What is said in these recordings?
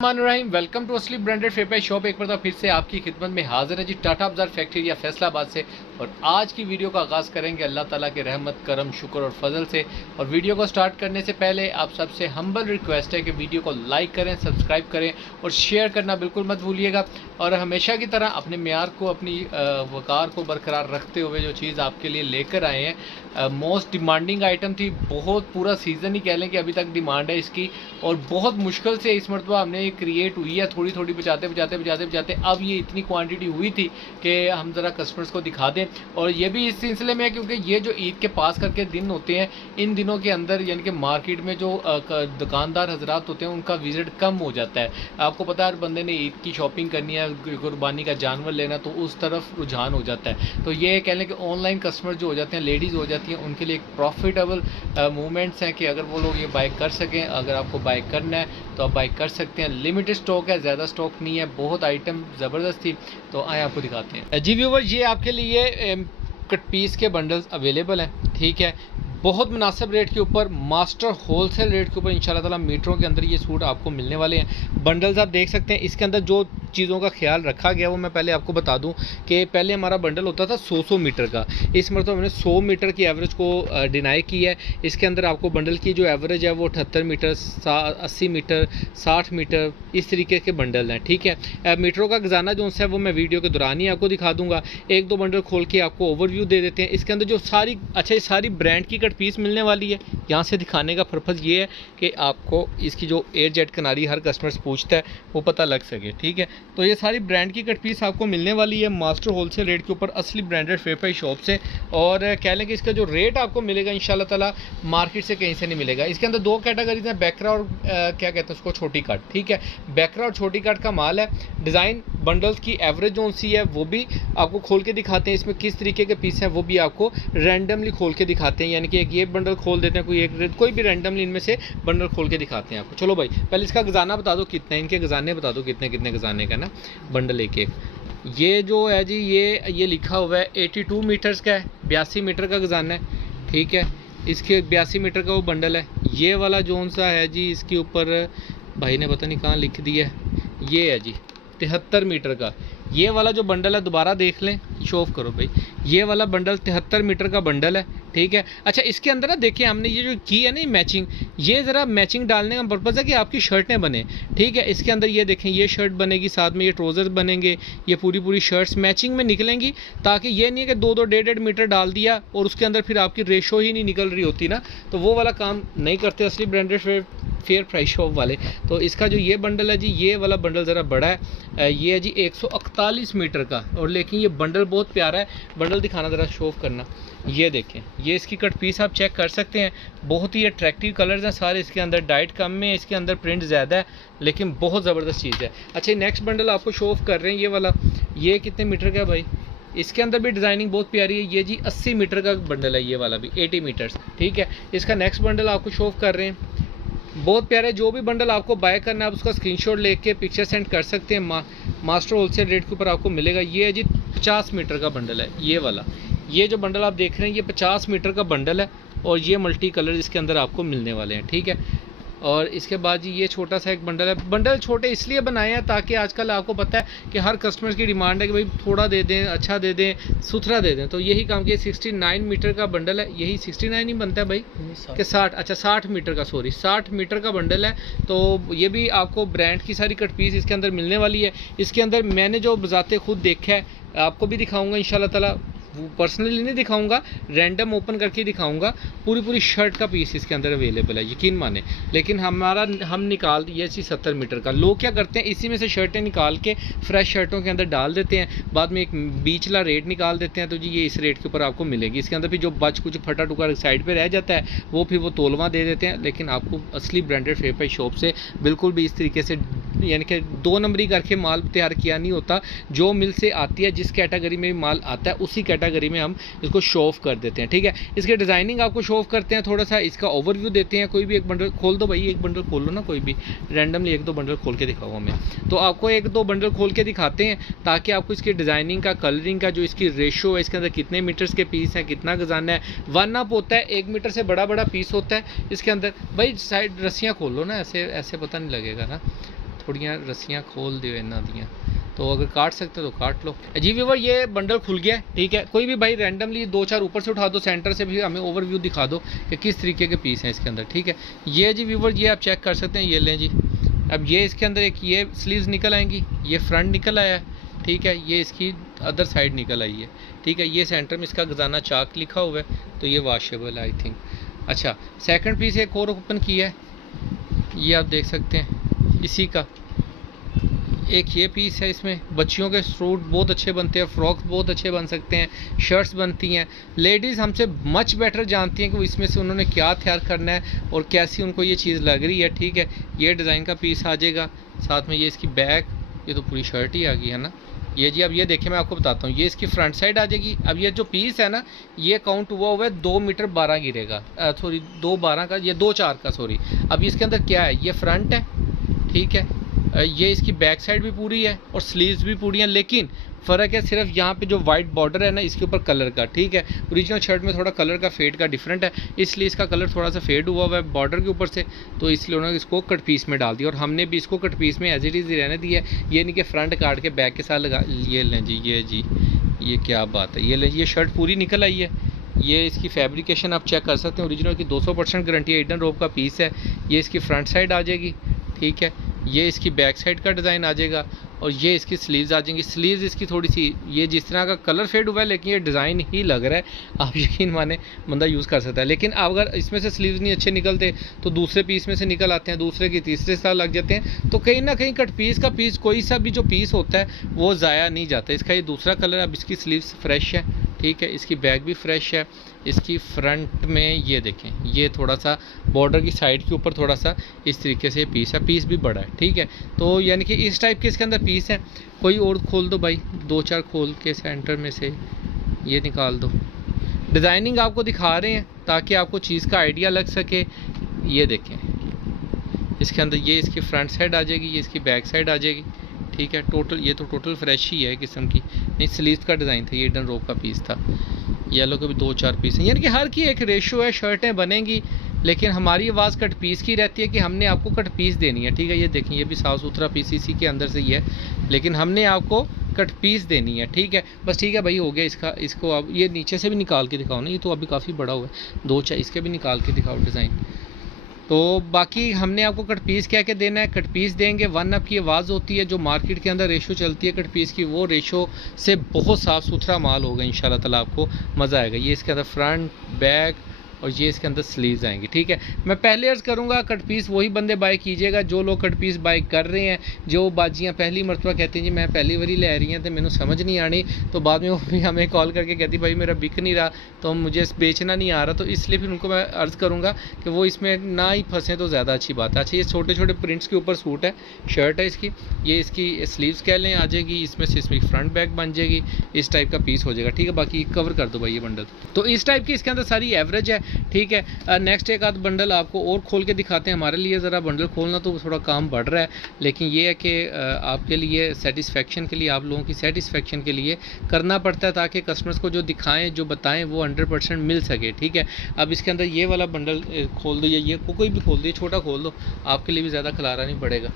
Rahim welcome to असली branded फेपर shop. एक बार फिर से आपकी खिदमत में हाजिर है जी, टाटा बाजार फैक्ट्री या फैसलाबाद से। और आज की वीडियो का आगाज़ करेंगे अल्लाह ताला के रहमत करम शुक्र और फजल से। और वीडियो को स्टार्ट करने से पहले आप सबसे हम्बल रिक्वेस्ट है कि वीडियो को लाइक करें, सब्सक्राइब करें और शेयर करना बिल्कुल मत भूलिएगा। और हमेशा की तरह अपने म्यार को, अपनी वक़ार को बरकरार रखते हुए जो चीज़ आपके लिए लेकर आए हैं, मोस्ट डिमांडिंग आइटम थी। बहुत पूरा सीज़न ही कह लें कि अभी तक डिमांड है इसकी, और बहुत मुश्किल से इस मरतबा हमने क्रिएट हुई है। थोड़ी थोड़ी बचाते अब ये इतनी क्वांटिटी हुई थी कि हम ज़रा कस्टमर्स को दिखा दें। और ये भी इस सिलसिले में है क्योंकि ये जो ईद के पास करके दिन होते हैं, इन दिनों के अंदर यानी कि मार्केट में जो दुकानदार हजरात होते हैं उनका विज़िट कम हो जाता है। आपको पता है हर बंदे ने ईद की शॉपिंग करनी है, कुर्बानी का जानवर लेना, तो उस तरफ रुझान हो जाता है। तो ये कह लें कि ऑनलाइन कस्टमर जो हो जाते हैं, लेडीज़ हो जाती हैं, उनके लिए एक प्रॉफिटेबल मूवमेंट्स हैं कि अगर वो लोग ये बाइक कर सकें। अगर आपको बाइक करना है तो आप बाइक कर सकते हैं। लिमिटेड स्टॉक है, ज़्यादा स्टॉक नहीं है, बहुत आइटम ज़बरदस्त थी। तो आए आपको दिखाते हैं जी व्यूवर, ये आपके लिए कट पीस के बंडल्स अवेलेबल हैं। ठीक है, बहुत मुनासिब रेट के ऊपर, मास्टर होलसेल रेट के ऊपर इंशाल्लाह ताला मीटरों के अंदर ये सूट आपको मिलने वाले हैं। बंडल्स आप देख सकते हैं, इसके अंदर जो चीज़ों का ख्याल रखा गया वो मैं पहले आपको बता दूं कि पहले हमारा बंडल होता था 100 मीटर का। इस मरतबा हमने 100 मीटर की एवरेज को डिनाई की है। इसके अंदर आपको बंडल की जो एवरेज है वो 78 मीटर, 80 मीटर, 60 मीटर, इस तरीके के बंडल हैं। ठीक है, मीटरों का खजाना जो है वो मैं वीडियो के दौरान ही आपको दिखा दूंगा। एक दो बंडल खोल के आपको ओवरव्यू दे देते हैं। इसके अंदर जो ये सारी ब्रांड की कट पीस मिलने वाली है। यहाँ से दिखाने का पर्पज़ ये है कि आपको इसकी जो एयर जेट कनारी हर कस्टमर से पूछता है वो पता लग सके। ठीक है, तो ये सारी ब्रांड की कट पीस आपको मिलने वाली है मास्टर होलसेल रेट के ऊपर, असली ब्रांडेड फेफाई शॉप से। और कह लें कि इसका जो रेट आपको मिलेगा इंशाल्लाह ताला मार्केट से कहीं से नहीं मिलेगा। इसके अंदर दो कैटेगरीज हैं, बैकरा और क्या कहते हैं उसको, छोटी कट। ठीक है, बैकरा और छोटी कट का माल है। डिज़ाइन बंडल्स की एवरेज जो सी है वो भी आपको खोल के दिखाते हैं। इसमें किस तरीके के पीस हैं वो भी आपको रैंडमली खोल के दिखाते हैं, यानी कि एक ये बंडल खोल देते हैं, कोई भी रैंडमली इनमें से बंडल खोल के दिखाते हैं आपको। चलो भाई, पहले इसका खजाना बता दो कितना है, इनके खजाने बता दो कितने कितने खजाने का ना बंडल एक एक। ये जो है जी, ये लिखा हुआ है 82 मीटर्स का है, 82 मीटर का खजाना है। ठीक है, इसके 82 मीटर का वो बंडल है। ये वाला जोन सा है जी, इसके ऊपर भाई ने पता नहीं कहाँ लिख दिया है, ये है जी 73 मीटर का। ये वाला जो बंडल है, दोबारा देख लें, शो ऑफ करो भाई, ये वाला बंडल 73 मीटर का बंडल है। ठीक है, अच्छा इसके अंदर ना देखिए हमने ये जो की है ना मैचिंग, ये ज़रा मैचिंग डालने का पर्पज़ है कि आपकी शर्टें बने। ठीक है, इसके अंदर ये देखें, ये शर्ट बनेगी, साथ में ये ट्राउज़र बनेंगे, ये पूरी शर्ट्स मैचिंग में निकलेंगी, ताकि ये नहीं है कि 2-2, 1.5 मीटर डाल दिया और उसके अंदर फिर आपकी रेशो ही नहीं निकल रही होती ना, तो वो वाला काम नहीं करते असली ब्रांडेड फेयर प्राइस शॉप वाले। तो इसका जो ये बंडल है जी, ये वाला बंडल ज़रा बड़ा है, ये है जी 141 मीटर का। और लेकिन ये बंडल बहुत प्यारा है। बंडल दिखाना ज़रा, शो ऑफ करना, ये देखें, ये इसकी कट पीस आप चेक कर सकते हैं। बहुत ही अट्रैक्टिव कलर्स हैं सारे इसके अंदर, डाइट कम में, इसके अंदर प्रिंट ज़्यादा है, लेकिन बहुत ज़बरदस्त चीज़ है। अच्छा, नेक्स्ट बंडल आपको शो ऑफ कर रहे हैं, ये वाला, ये कितने मीटर का है भाई, इसके अंदर भी डिज़ाइनिंग बहुत प्यारी है। ये जी 80 मीटर का बंडल है, ये वाला भी 80 मीटर्स। ठीक है, इसका नेक्स्ट बंडल आपको शो ऑफ कर रहे हैं, बहुत प्यारे। जो भी बंडल आपको बाय करना है आप उसका स्क्रीनशॉट लेके पिक्चर सेंड कर सकते हैं। मास्टर होलसेल रेट के ऊपर आपको मिलेगा। ये है जी 50 मीटर का बंडल है, ये वाला। ये जो बंडल आप देख रहे हैं ये 50 मीटर का बंडल है, और ये मल्टी कलर इसके अंदर आपको मिलने वाले हैं। ठीक है, और इसके बाद जी ये छोटा सा एक बंडल है। बंडल छोटे इसलिए बनाए हैं ताकि आजकल आपको पता है कि हर कस्टमर की डिमांड है कि भाई थोड़ा दे दें, अच्छा दे दें, सुथरा दे दें, तो यही काम किया। 69 मीटर का बंडल है, यही 69 ही बनता है भाई कि 60, अच्छा 60 मीटर का, सॉरी 60 मीटर का बंडल है। तो ये भी आपको ब्रांड की सारी कट पीस इसके अंदर मिलने वाली है। इसके अंदर मैंने जो बजाते खुद देखा है, आपको भी दिखाऊँगा इंशाल्लाह ताला, पर्सनली नहीं दिखाऊंगा, रैंडम ओपन करके दिखाऊंगा। पूरी शर्ट का पीस इसके अंदर अवेलेबल है, यकीन माने। लेकिन हम निकाल दिए इसी 70 मीटर का। लोग क्या करते हैं, इसी में से शर्टें निकाल के फ्रेश शर्टों के अंदर डाल देते हैं, बाद में एक बीचला रेट निकाल देते हैं, तो जी ये इस रेट के ऊपर आपको मिलेगी। इसके अंदर भी जो बच कुछ फटा टुका साइड पर रह जाता है वो फिर वो तोलवा दे देते हैं। लेकिन आपको असली ब्रांडेड फेफाई शॉप से बिल्कुल भी इस तरीके से यानी कि 2 नंबरी करके माल तैयार किया नहीं होता। जो मिल से आती है, जिस कैटेगरी में माल आता है, उसी कैटेगरी में हम इसको शो ऑफ कर देते हैं। ठीक है, इसके डिज़ाइनिंग आपको शो ऑफ करते हैं, थोड़ा सा इसका ओवरव्यू देते हैं। कोई भी एक बंडल खोल दो भाई, एक बंडल खोल लो ना, कोई भी रैंडमली 1-2 बंडल खोल के दिखाओ हमें। तो आपको 1-2 बंडल खोल के दिखाते हैं ताकि आपको इसकी डिज़ाइनिंग का, कलरिंग का, जो इसकी रेशो है, इसके अंदर कितने मीटर्स के पीस हैं, कितना खजाना है। 1 अप होता है, 1 मीटर से बड़ा पीस होता है इसके अंदर। भाई साइड रस्सियाँ खोल लो ना, ऐसे ऐसे पता नहीं लगेगा ना। थोड़ियाँ रस्सियाँ खोल दियो इन्हों दियाँ, तो अगर काट सकते हो तो काट लो। जी व्यूवर ये बंडल खुल गया, ठीक है। कोई भी भाई रैंडमली 2-4 ऊपर से उठा दो, सेंटर से भी हमें ओवरव्यू दिखा दो कि किस तरीके के पीस हैं इसके अंदर, ठीक है। ये जी व्यूवर ये आप चेक कर सकते हैं, ये लें जी। अब ये इसके अंदर एक ये स्लीव्स निकल आएंगी, ये फ्रंट निकल आया है, ठीक है। ये इसकी अदर साइड निकल आई है, ठीक है। ये सेंटर में इसका खजाना चाक लिखा हुआ है, तो ये वॉशेबल है आई थिंक। अच्छा, सेकंड पीस एक और ओपन किया है, ये आप देख सकते हैं इसी का एक ये पीस है। इसमें बच्चियों के सूट बहुत अच्छे बनते हैं, फ्रॉक्स बहुत अच्छे बन सकते हैं, शर्ट्स बनती हैं। लेडीज़ हमसे मच बेटर जानती हैं कि इसमें से उन्होंने क्या तैयार करना है और कैसी उनको ये चीज़ लग रही है, ठीक है। ये डिज़ाइन का पीस आ जाएगा, साथ में ये इसकी बैक, ये तो पूरी शर्ट ही आ गई है ना ये जी। अब ये देखिए मैं आपको बताता हूँ, ये इसकी फ्रंट साइड आ जाएगी। अब ये जो पीस है ना, ये काउंट हुआ हुआ है 2 मीटर 12 गिरेगा, सॉरी 2.12 का, ये 2.4 का सॉरी। अब इसके अंदर क्या है, ये फ्रंट है, ठीक है। ये इसकी बैक साइड भी पूरी है और स्लीव्स भी पूरी हैं, लेकिन फ़र्क है सिर्फ यहाँ पे जो वाइट बॉर्डर है ना इसके ऊपर कलर का, ठीक है। ओरिजिनल शर्ट में थोड़ा कलर का फेड का डिफरेंट है, इसलिए इसका कलर थोड़ा सा फेड हुआ हुआ है बॉर्डर के ऊपर से, तो इसलिए उन्होंने इसको कट पीस में डाल दिया और हमने भी इसको कट पीस में एज इट इज़ रहने दिया है। ये नहीं कि फ्रंट काट के बैक के साथ लगा। ये लें जी, ये क्या बात है। ये लें, ये शर्ट पूरी निकल आई है। ये इसकी फैब्रिकेशन आप चेक कर सकते हैं, ओरिजिनल की 200% गारंटी है, हिडन रोप का पीस है। ये इसकी फ्रंट साइड आ जाएगी, ठीक है। ये इसकी बैक साइड का डिज़ाइन आ जाएगा और ये इसकी स्लीव्स आ जाएंगी। स्लीव्स इसकी थोड़ी सी ये जिस तरह का कलर फेड हुआ है, लेकिन ये डिज़ाइन ही लग रहा है, आप यकीन माने बंदा यूज़ कर सकता है। लेकिन अगर इसमें से स्लीव्स नहीं अच्छे निकलते तो दूसरे पीस में से निकल आते हैं, दूसरे की तीसरे साल लग जाते हैं, तो कहीं ना कहीं कट पीस का पीस कोई सा भी जो पीस होता है वो ज़ाया नहीं जाता। इसका ये दूसरा कलर, अब इसकी स्लीव्स फ्रेश है, ठीक है। इसकी बैक भी फ्रेश है। इसकी फ्रंट में ये देखें, ये थोड़ा सा बॉर्डर की साइड के ऊपर थोड़ा सा इस तरीके से पीस है, पीस भी बड़ा है, ठीक है। तो यानी कि इस टाइप के इसके अंदर पीस है। कोई और खोल दो भाई, 2-4 खोल के सेंटर में से ये निकाल दो। डिज़ाइनिंग आपको दिखा रहे हैं ताकि आपको चीज़ का आइडिया लग सके। ये देखें इसके अंदर ये इसकी फ्रंट साइड आ जाएगी, ये इसकी बैक साइड आ जाएगी, ठीक है। टोटल ये तो टोटल फ्रेश ही है किस्म की, नहीं स्लीव्स का डिज़ाइन था, ये डन रोप का पीस था। येलो के भी 2-4 पीस हैं, यानी कि हर की एक रेशो है। शर्टें बनेंगी, लेकिन हमारी आवाज़ कट पीस की रहती है कि हमने आपको कट पीस देनी है, ठीक है। ये देखें, ये भी साफ़ सुथरा पीस इसी के अंदर से ही है, लेकिन हमने आपको कट पीस देनी है, ठीक है। बस ठीक है भाई, हो गया इसको। अब ये नीचे से भी निकाल के दिखाओ ना, ये तो अभी काफ़ी बड़ा हुआ है, 2-4 इसके भी निकाल के दिखाओ डिज़ाइन। तो बाकी हमने आपको कट पीस क्या क्या देना है, कट पीस देंगे। 1 अप की आवाज़ होती है, जो मार्केट के अंदर रेशो चलती है कट पीस की, वो रेशो से बहुत साफ़ सुथरा माल होगा इंशाल्लाह ताला, आपको मज़ा आएगा। ये इसके अंदर फ्रंट, बैक और ये इसके अंदर स्लीव्स आएंगी, ठीक है। मैं पहले अर्ज़ करूँगा कट पीस वही बंदे बाय कीजिएगा जो लोग कट पीस बाय कर रहे हैं। जो बाजियाँ पहली मरतबा कहती हैं जी मैं पहली बारी ले रही हैं तो मैंने समझ नहीं आनी, तो बाद में वो भी हमें कॉल करके कहती भाई मेरा बिक नहीं रहा, तो मुझे बेचना नहीं आ रहा, तो इसलिए फिर उनको मैं अर्ज़ करूँगा कि वो इसमें ना ही फंसें तो ज़्यादा अच्छी बात है। अच्छा, ये छोटे छोटे प्रिंट्स के ऊपर सूट है, शर्ट है इसकी, ये इसकी स्लीव्स कह लें आ जाएगी, इसमें से इसमें फ्रंट बैक बन जाएगी, इस टाइप का पीस हो जाएगा, ठीक है। बाकी कवर कर दो भाई ये बंडल, तो इस टाइप की इसके अंदर सारी एवरेज है, ठीक है। नेक्स्ट एक आध बंडल आपको और खोल के दिखाते हैं। हमारे लिए ज़रा बंडल खोलना तो थोड़ा काम बढ़ रहा है, लेकिन ये है कि आपके लिए सेटिस्फेक्शन के लिए, आप लोगों की सेटिस्फेक्शन के लिए करना पड़ता है, ताकि कस्टमर्स को जो दिखाएं जो बताएं वो 100% मिल सके, ठीक है। अब इसके अंदर ये वाला बंडल खोल दो, ये कोई भी खोल दो, छोटा खोल दो, आपके लिए भी ज़्यादा खिलाना नहीं पड़ेगा।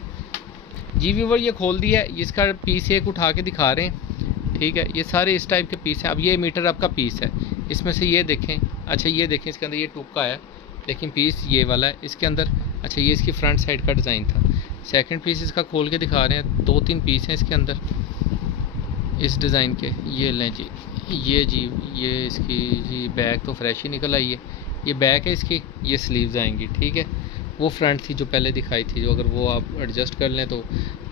जी व्यूवर ये खोल दिया है, इसका पीस एक उठा के दिखा रहे हैं, ठीक है। ये सारे इस टाइप के पीस हैं। अब ये मीटर आपका पीस है, इसमें से ये देखें, अच्छा ये देखें इसके अंदर ये टुक्का है, लेकिन पीस ये वाला है इसके अंदर। अच्छा, ये इसकी फ्रंट साइड का डिज़ाइन था। सेकंड पीस इसका खोल के दिखा रहे हैं, 2-3 पीस हैं इसके अंदर इस डिज़ाइन के। ये लें जी, ये इसकी जी बैक तो फ्रेश ही निकल आई है, ये बैक है इसकी, ये स्लीव्स आएंगी, ठीक है। वो फ्रंट थी जो पहले दिखाई थी, जो अगर वो आप एडजस्ट कर लें तो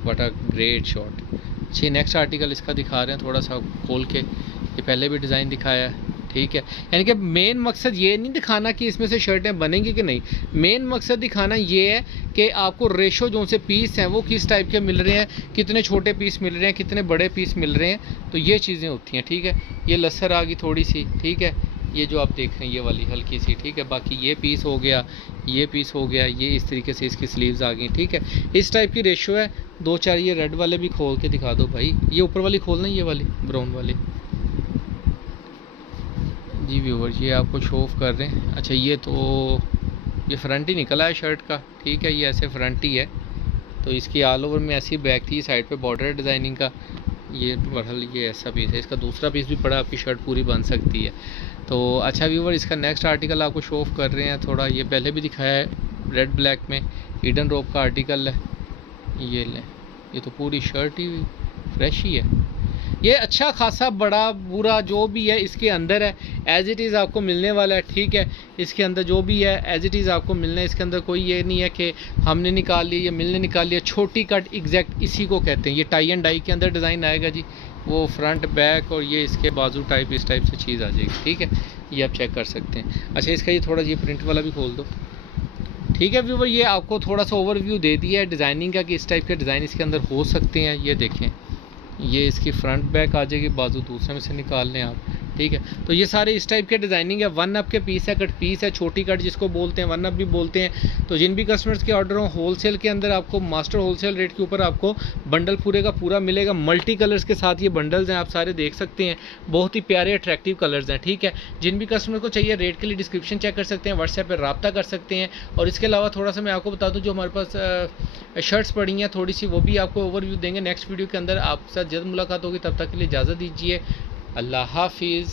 व्हाट अ ग्रेट शॉट। अच्छी नेक्स्ट आर्टिकल इसका दिखा रहे हैं थोड़ा सा खोल के, ये पहले भी डिज़ाइन दिखाया है, ठीक है। यानी कि मेन मकसद ये नहीं दिखाना कि इसमें से शर्टें बनेंगी कि नहीं, मेन मकसद दिखाना ये है कि आपको रेशो जो से पीस हैं वो किस टाइप के मिल रहे हैं, कितने छोटे पीस मिल रहे हैं, कितने बड़े पीस मिल रहे हैं, तो ये चीज़ें होती हैं, ठीक है। ये लसर आ गई थोड़ी सी, ठीक है, ये जो आप देख रहे हैं ये वाली हल्की सी, ठीक है। बाकी ये पीस हो गया, ये पीस हो गया, ये इस तरीके से इसकी स्लीव्स आ गई, ठीक है। इस टाइप की रेशो है। 2-4 ये रेड वाले भी खोल के दिखा दो भाई, ये ऊपर वाली खोलना, ये वाली ब्राउन वाली। जी व्यूवर ये आपको शो ऑफ कर रहे हैं। अच्छा, ये तो ये फ्रंट ही निकला है शर्ट का, ठीक है, ये ऐसे फ्रंट ही है, तो इसकी ऑल ओवर में ऐसी बैक थी, साइड पे बॉर्डर डिज़ाइनिंग का। ये बहरहाल ये ऐसा पीस है, इसका दूसरा पीस भी पड़ा, आपकी शर्ट पूरी बन सकती है। तो अच्छा व्यूवर, इसका नेक्स्ट आर्टिकल आपको शो ऑफ कर रहे हैं थोड़ा। ये पहले भी दिखाया है रेड ब्लैक में, ईडन रोप का आर्टिकल है। ये लें, ये तो पूरी शर्ट ही फ्रेश ही है। ये अच्छा खासा बड़ा पूरा जो भी है इसके अंदर है, एज इट इज़ आपको मिलने वाला है। ठीक है, इसके अंदर जो भी है एज इट इज़ आपको मिलना है। इसके अंदर कोई ये नहीं है कि हमने निकाल लिया या मिलने निकाल लिया। छोटी कट एग्जैक्ट इसी को कहते हैं। ये टाई एंड डाई के अंदर डिज़ाइन आएगा जी, वो फ्रंट बैक और ये इसके बाजू टाइप, इस टाइप से चीज़ आ जाएगी। ठीक है, ये आप चेक कर सकते हैं। अच्छा, इसका ये थोड़ा ये प्रिंट वाला भी खोल दो। ठीक है व्यूवर, ये आपको थोड़ा सा ओवरव्यू दे दिया है डिज़ाइनिंग का कि इस टाइप के डिज़ाइन इसके अंदर हो सकते हैं। ये देखें, ये इसकी फ्रंट बैक आ जाएगी, बाजू दूसरे में से निकाल लें आप। ठीक है, तो ये सारे इस टाइप के डिज़ाइनिंग है। 1 अप के पीस है, कट पीस है, छोटी कट जिसको बोलते हैं, 1 अप भी बोलते हैं। तो जिन भी कस्टमर्स के ऑर्डर हो होलसेल के अंदर, आपको मास्टर होलसेल रेट के ऊपर आपको बंडल पूरे का पूरा मिलेगा। मल्टी कलर्स के साथ ये बंडल्स हैं, आप सारे देख सकते हैं, बहुत ही प्यारे अट्रैक्टिव कलर्स हैं। ठीक है, जिन भी कस्टमर को चाहिए रेट के लिए डिस्क्रिप्शन चेक कर सकते हैं, व्हाट्सएप पर रब्ता कर सकते हैं। और इसके अलावा थोड़ा सा मैं आपको बता दूँ, जो हमारे पास शर्ट्स पड़ी हैं थोड़ी सी, वो भी आपको ओवरव्यू देंगे नेक्स्ट वीडियो के अंदर। आपसे जल्द मुलाकात होगी, तब तक के लिए इजाज़त दीजिए। अल्लाह हाफिज़।